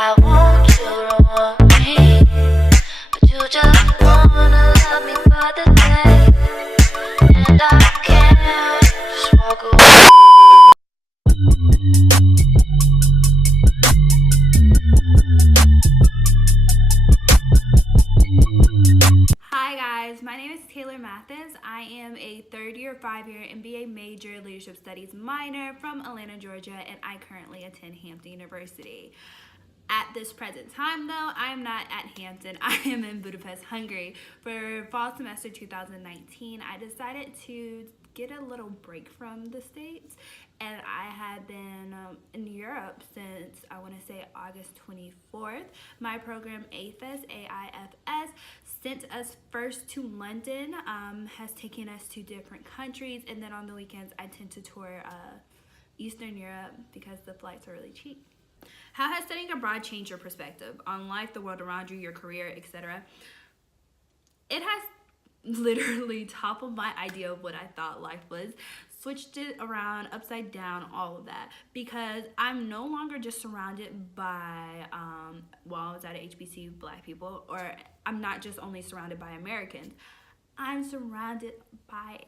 I want you to want me, but you just wanna love me for the day, and I can't just walk away. Hi guys, my name is Taylor Mathis. I am a third-year, 5-year MBA major, leadership studies minor from Atlanta, Georgia, and I currently attend Hampton University. At this present time though, I am not at Hampton. I am in Budapest, Hungary. For fall semester 2019, I decided to get a little break from the States, and I had been in Europe since I want to say August 24th. My program AIFS sent us first to London, has taken us to different countries, and then on the weekends I tend to tour Eastern Europe because the flights are really cheap. How has studying abroad changed your perspective on life, the world around you, your career, etc.? It has literally toppled my idea of what I thought life was, switched it around, upside down, all of that, because I'm no longer just surrounded by, I was at a HBCU, black people, or I'm not just only surrounded by Americans. I'm surrounded by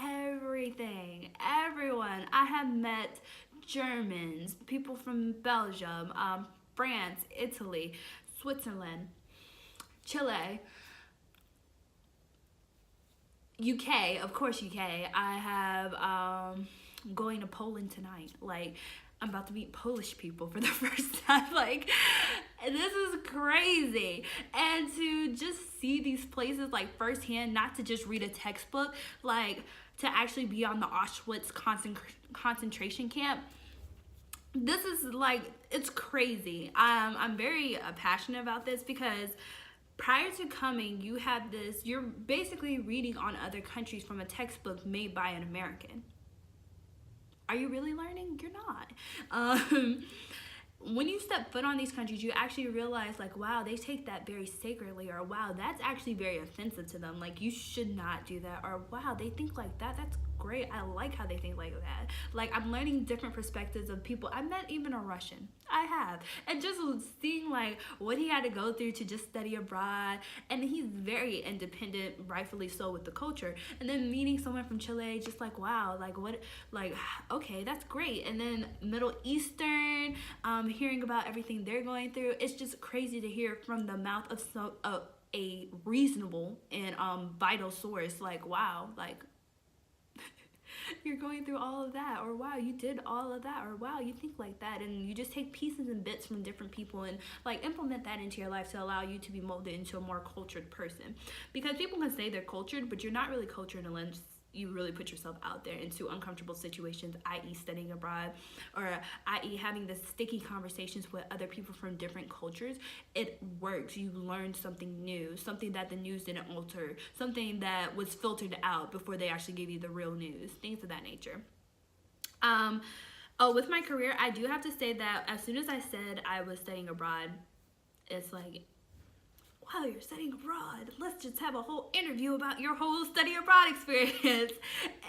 everything, everyone. I have met Germans, people from Belgium, France, Italy, Switzerland, Chile, UK, of course UK. I have going to Poland tonight. Like, I'm about to meet Polish people for the first time. Like, this is crazy. And to just see these places like firsthand, not to just read a textbook, like to actually be on the Auschwitz concentration camp. This is like, it's crazy. I'm very passionate about this because prior to coming, you're basically reading on other countries from a textbook made by an American. Are you really learning? You're not. When you step foot on these countries, you actually realize, like, wow, they take that very sacredly, or wow, that's actually very offensive to them. Like, you should not do that, or wow, they think like that. That's great. I like how they think like that. Like, I'm learning different perspectives of people. I met even a Russian. I have. And just seeing like what he had to go through to just study abroad, and he's very independent, rightfully so, with the culture. And then meeting someone from Chile, just like, wow, like what, like, okay, that's great. And then Middle Eastern, hearing about everything they're going through, it's just crazy to hear from the mouth of a reasonable and vital source. Like, wow, like you're going through all of that, or wow, you did all of that, or wow, you think like that. And you just take pieces and bits from different people and like implement that into your life to allow you to be molded into a more cultured person. Because people can say they're cultured, but you're not really cultured unless you really put yourself out there into uncomfortable situations, i.e. studying abroad, or i.e. having the sticky conversations with other people from different cultures. It works. You learn something new, something that the news didn't alter, something that was filtered out before they actually gave you the real news, things of that nature. With my career, I do have to say that as soon as I said I was studying abroad, it's like, wow, you're studying abroad. Let's just have a whole interview about your whole study abroad experience.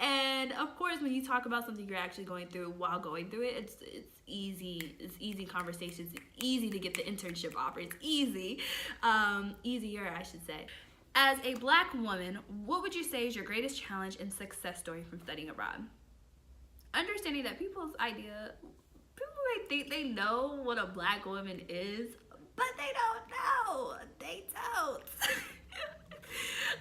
And of course, when you talk about something you're actually going through while going through it, it's easy. It's easy conversations. It's easy to get the internship offer. It's easy. Easier, I should say. As a black woman, what would you say is your greatest challenge and success story from studying abroad? Understanding that people might think they know what a black woman is, but they don't know. They don't.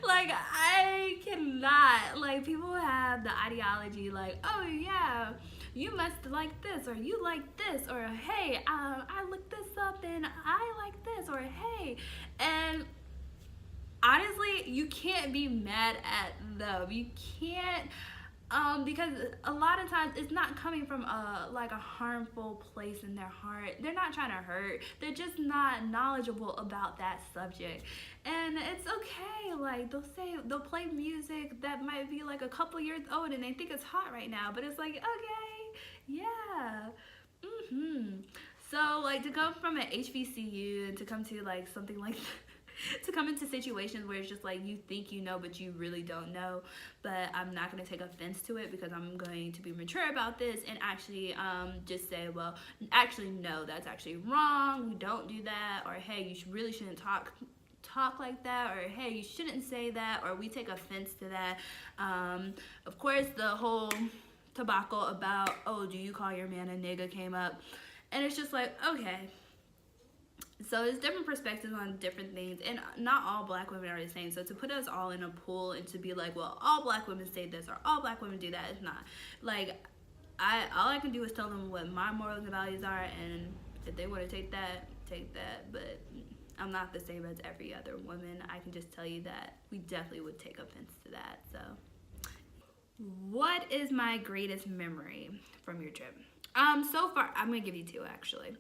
Like, I cannot. Like, people have the ideology like, oh yeah, you must like this, or you like this, or hey, I looked this up and I like this, or hey. And honestly, you can't be mad at them. You can't. Because a lot of times it's not coming from a harmful place in their heart. They're not trying to hurt. They're just not knowledgeable about that subject. And it's okay. Like, they'll play music that might be like a couple years old and they think it's hot right now, but it's like, okay, yeah. So like, to come from an HBCU and to come to like something like to come into situations where it's just like you think you know but you really don't know. But I'm not going to take offense to it because I'm going to be mature about this and actually just say, well, actually no, that's actually wrong, we don't do that, or hey, you really shouldn't talk like that, or hey, you shouldn't say that, or we take offense to that. Of course, the whole debacle about, oh, do you call your man a nigga came up, and it's just like, okay, so there's different perspectives on different things, and not all black women are the same. So to put us all in a pool and to be like, well, all black women say this or all black women do that, it's not. Like, all I can do is tell them what my morals and values are, and if they want to take that, take that. But I'm not the same as every other woman. I can just tell you that we definitely would take offense to that. So, what is my greatest memory from your trip? So far, I'm gonna give you two actually.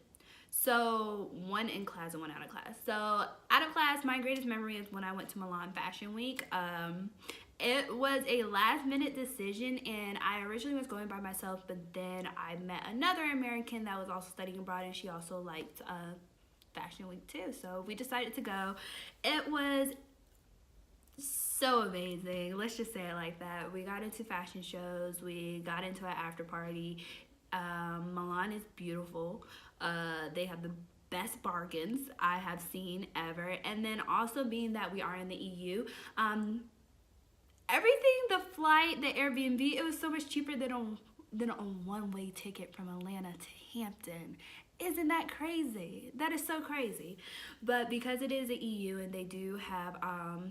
So one in class and one out of class. So out of class, my greatest memory is when I went to Milan Fashion Week. It was a last minute decision, and I originally was going by myself, but then I met another American that was also studying abroad, and she also liked Fashion Week too. So we decided to go. It was so amazing. Let's just say it like that. We got into fashion shows. We got into an after party. Milan is beautiful. They have the best bargains I have seen ever. And then also being that we are in the EU, everything, the flight, the Airbnb, it was so much cheaper than a one-way ticket from Atlanta to Hampton. Isn't that crazy? That is so crazy. But because it is the EU and they do have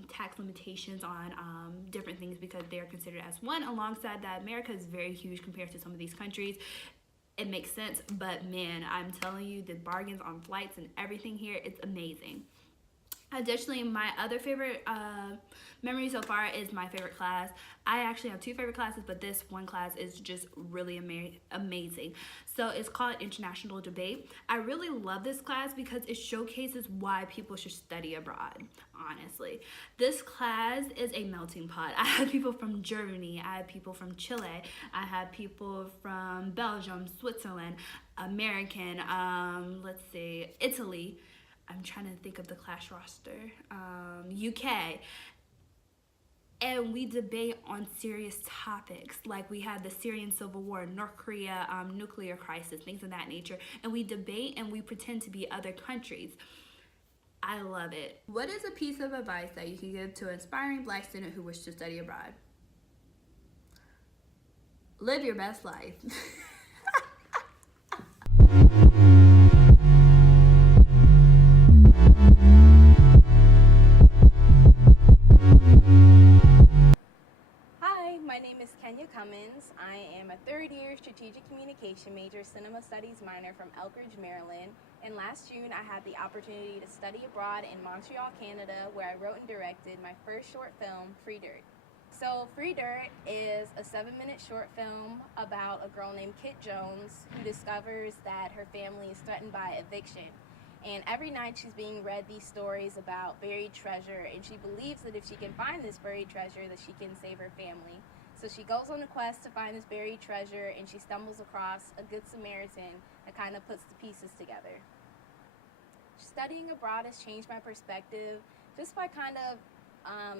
tax limitations on different things because they are considered as one, alongside that America is very huge compared to some of these countries. It makes sense, but man, I'm telling you, the bargains on flights and everything here, it's amazing. Additionally, my other favorite memory so far is my favorite class. I actually have two favorite classes, but this one class is just really amazing. So it's called International Debate. I really love this class because it showcases why people should study abroad, honestly. This class is a melting pot. I have people from Germany, I have people from Chile, I have people from Belgium, Switzerland, American, let's see, Italy. I'm trying to think of the class roster, UK. And we debate on serious topics. Like we have the Syrian civil war, North Korea, nuclear crisis, things of that nature. And we debate and we pretend to be other countries. I love it. What is a piece of advice that you can give to an aspiring black student who wishes to study abroad? Live your best life. Cummins. I am a third-year strategic communication major, cinema studies minor from Elkridge, Maryland. And last June, I had the opportunity to study abroad in Montreal, Canada, where I wrote and directed my first short film, Free Dirt. So Free Dirt is a 7-minute short film about a girl named Kit Jones who discovers that her family is threatened by eviction. And every night she's being read these stories about buried treasure, and she believes that if she can find this buried treasure, that she can save her family. So she goes on a quest to find this buried treasure, and she stumbles across a good Samaritan that kind of puts the pieces together. Studying abroad has changed my perspective just by kind of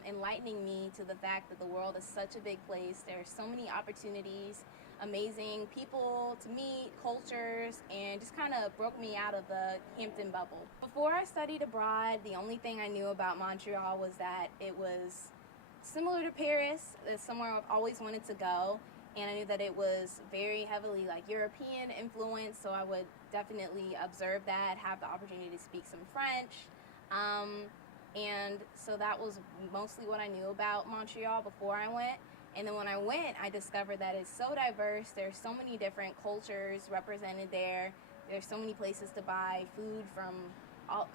enlightening me to the fact that the world is such a big place. There are so many opportunities, amazing people to meet, cultures, and just kind of broke me out of the Hampton bubble. Before I studied abroad, the only thing I knew about Montreal was that it was similar to Paris. It's somewhere I've always wanted to go, and I knew that it was very heavily like European influence, so I would definitely observe that, have the opportunity to speak some French, and so that was mostly what I knew about Montreal before I went. And then when I went, I discovered that it's so diverse. There's so many different cultures represented there. There's so many places to buy food from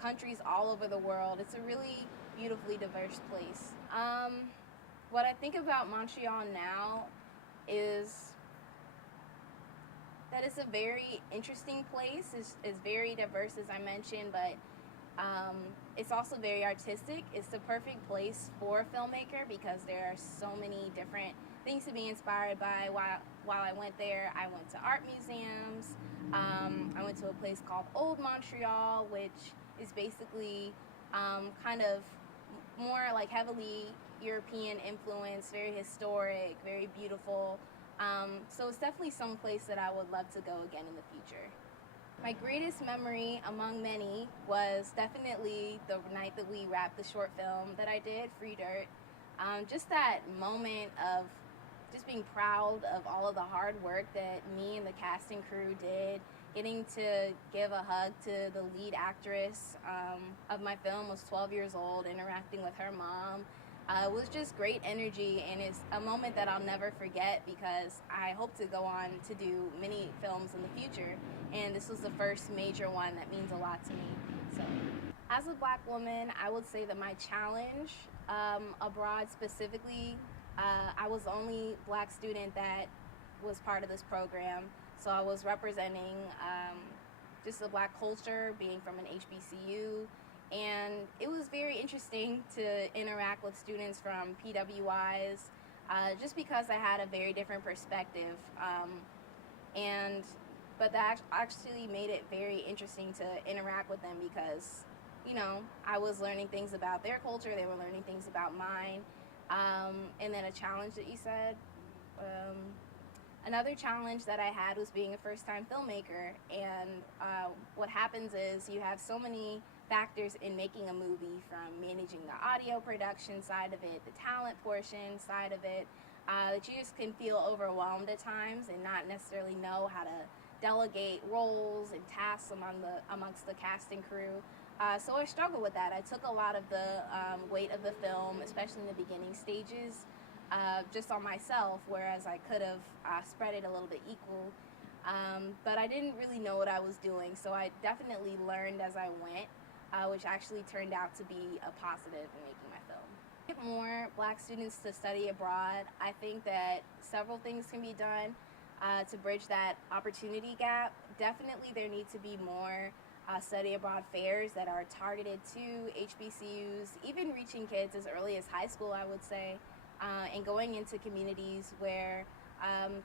countries all over the world. It's a really beautifully diverse place. What I think about Montreal now is that it's a very interesting place. It's very diverse, as I mentioned, but it's also very artistic. It's the perfect place for a filmmaker because there are so many different things to be inspired by. While I went there, I went to art museums. I went to a place called Old Montreal, which is basically kind of more like heavily European influence, very historic, very beautiful. So it's definitely some place that I would love to go again in the future. My greatest memory among many was definitely the night that we wrapped the short film that I did, Free Dirt. Just that moment of just being proud of all of the hard work that me and the casting crew did. Getting to give a hug to the lead actress of my film was 12 years old, interacting with her mom. It was just great energy, and it's a moment that I'll never forget because I hope to go on to do many films in the future, and this was the first major one that means a lot to me. So, as a Black woman, I would say that my challenge abroad specifically, I was the only Black student that was part of this program, so I was representing just the Black culture, being from an HBCU. And it was very interesting to interact with students from PWIs, just because I had a very different perspective. But that actually made it very interesting to interact with them because, you know, I was learning things about their culture, they were learning things about mine. And then a challenge that you said. Another challenge that I had was being a first-time filmmaker, and what happens is you have so many factors in making a movie, from managing the audio production side of it, the talent portion side of it, that you just can feel overwhelmed at times and not necessarily know how to delegate roles and tasks amongst the casting crew. So I struggled with that. I took a lot of the weight of the film, especially in the beginning stages, just on myself, whereas I could have spread it a little bit equal. But I didn't really know what I was doing, so I definitely learned as I went, which actually turned out to be a positive in making my film. Get more Black students to study abroad. I think that several things can be done to bridge that opportunity gap. Definitely there need to be more study abroad fairs that are targeted to HBCUs, even reaching kids as early as high school, I would say, and going into communities where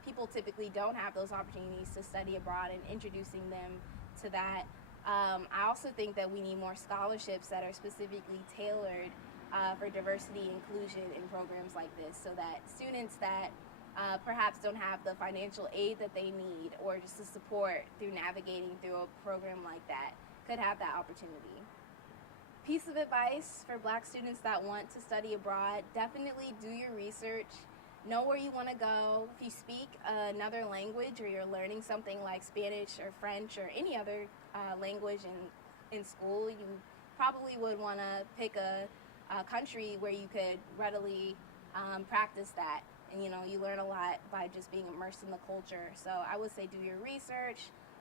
people typically don't have those opportunities to study abroad and introducing them to that. I also think that we need more scholarships that are specifically tailored for diversity inclusion in programs like this, so that students that perhaps don't have the financial aid that they need, or just the support through navigating through a program like that, could have that opportunity. Piece of advice for Black students that want to study abroad: definitely do your research. Know where you want to go. If you speak another language, or you're learning something like Spanish or French or any other language in school, you probably would want to pick a country where you could readily practice that. And, you know, you learn a lot by just being immersed in the culture. So I would say do your research,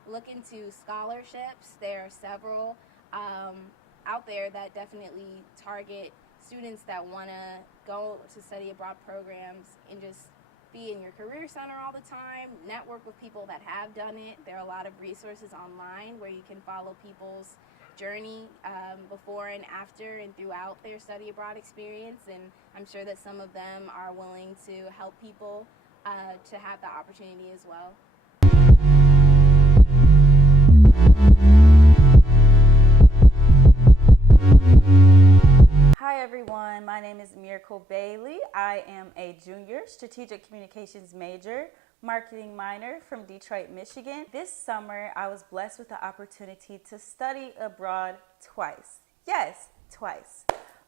look into scholarships. There are several out there that definitely target students that want to go to study abroad programs, and just be in your career center all the time, network with people that have done it. There are a lot of resources online where you can follow people's journey before and after and throughout their study abroad experience, and I'm sure that some of them are willing to help people to have the opportunity as well. Hi everyone, my name is Miracle Bailey. I am a junior strategic communications major, marketing minor from Detroit, Michigan. This summer, I was blessed with the opportunity to study abroad twice. Yes, twice.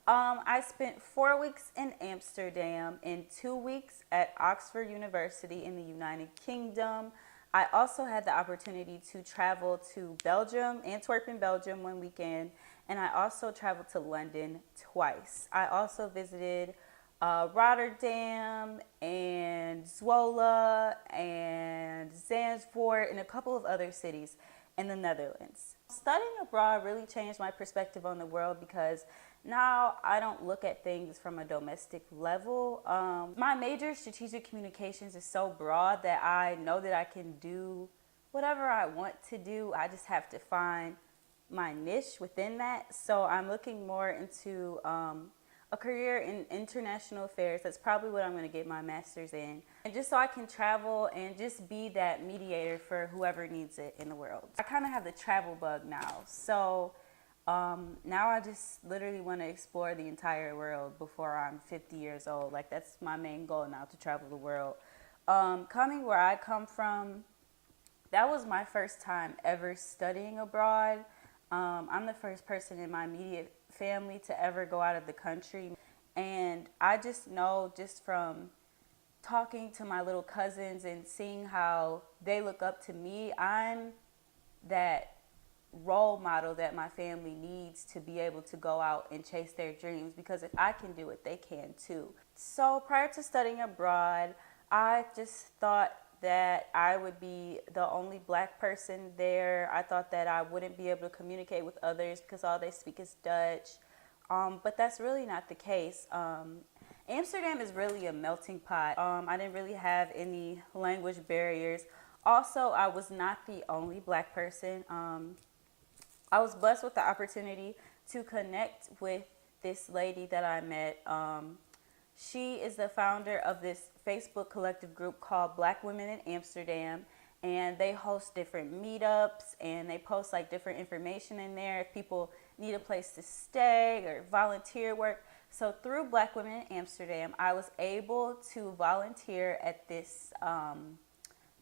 I spent 4 weeks in Amsterdam and 2 weeks at Oxford University in the United Kingdom. I also had the opportunity to travel to Belgium, Antwerp in Belgium, one weekend, and I also traveled to London twice. I also visited Rotterdam and Zwolle and Zandvoort and a couple of other cities in the Netherlands. Studying abroad really changed my perspective on the world, because now I don't look at things from a domestic level. My major, strategic communications, is so broad that I know that I can do whatever I want to do. I just have to find my niche within that. So I'm looking more into a career in international affairs. That's probably what I'm going to get my master's in. And just so I can travel and just be that mediator for whoever needs it in the world. I kind of have the travel bug now. So Now I just literally want to explore the entire world before I'm 50 years old. Like, that's my main goal now, to travel the world. Coming where I come from, that was my first time ever studying abroad. I'm the first person in my immediate family to ever go out of the country. And I just know, just from talking to my little cousins and seeing how they look up to me, I'm that role model that my family needs to be able to go out and chase their dreams, because if I can do it, they can too. So prior to studying abroad, I just thought that I would be the only black person there. I thought that I wouldn't be able to communicate with others because all they speak is Dutch. But that's really not the case. Amsterdam is really a melting pot. I didn't really have any language barriers. Also, I was not the only black person. I was blessed with the opportunity to connect with this lady that I met. She is the founder of this Facebook collective group called Black Women in Amsterdam, and they host different meetups, and they post like different information in there if people need a place to stay or volunteer work. So through Black Women in Amsterdam, I was able to volunteer at this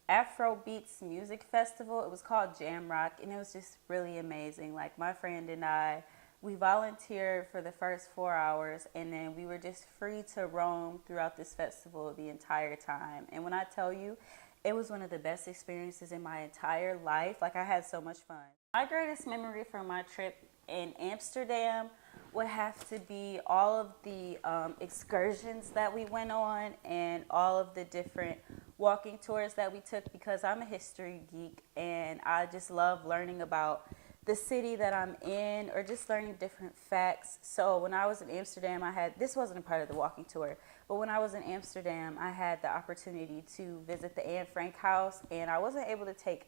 Afrobeats music festival. It was called Jam Rock, and it was just really amazing. Like, my friend and I, we volunteered for the first 4 hours, and then we were just free to roam throughout this festival the entire time. And when I tell you, it was one of the best experiences in my entire life. Like, I had so much fun. My greatest memory from my trip in Amsterdam would have to be all of the excursions that we went on and all of the different walking tours that we took, because I'm a history geek and I just love learning about the city that I'm in, or just learning different facts. So when I was in Amsterdam, this wasn't a part of the walking tour, but when I was in Amsterdam, I had the opportunity to visit the Anne Frank house, and I wasn't able to take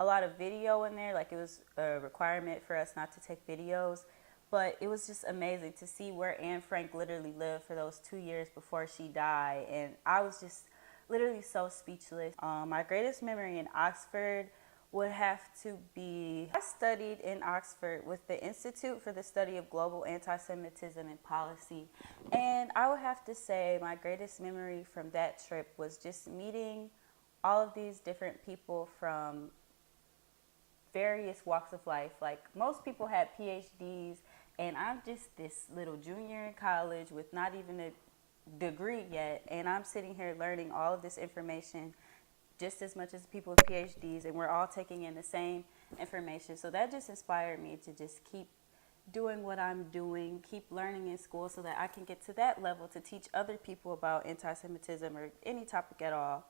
a lot of video in there. Like, it was a requirement for us not to take videos, but it was just amazing to see where Anne Frank literally lived for those 2 years before she died, and I was just literally so speechless. My greatest memory in Oxford would have to be, I studied in Oxford with the Institute for the Study of Global Anti-Semitism and Policy, and I would have to say my greatest memory from that trip was just meeting all of these different people from various walks of life. Like, most people had PhDs, and I'm just this little junior in college with not even a degree yet, and I'm sitting here learning all of this information just as much as people with PhDs, and we're all taking in the same information. So that just inspired me to just keep doing what I'm doing, keep learning in school, so that I can get to that level to teach other people about anti-Semitism or any topic at all.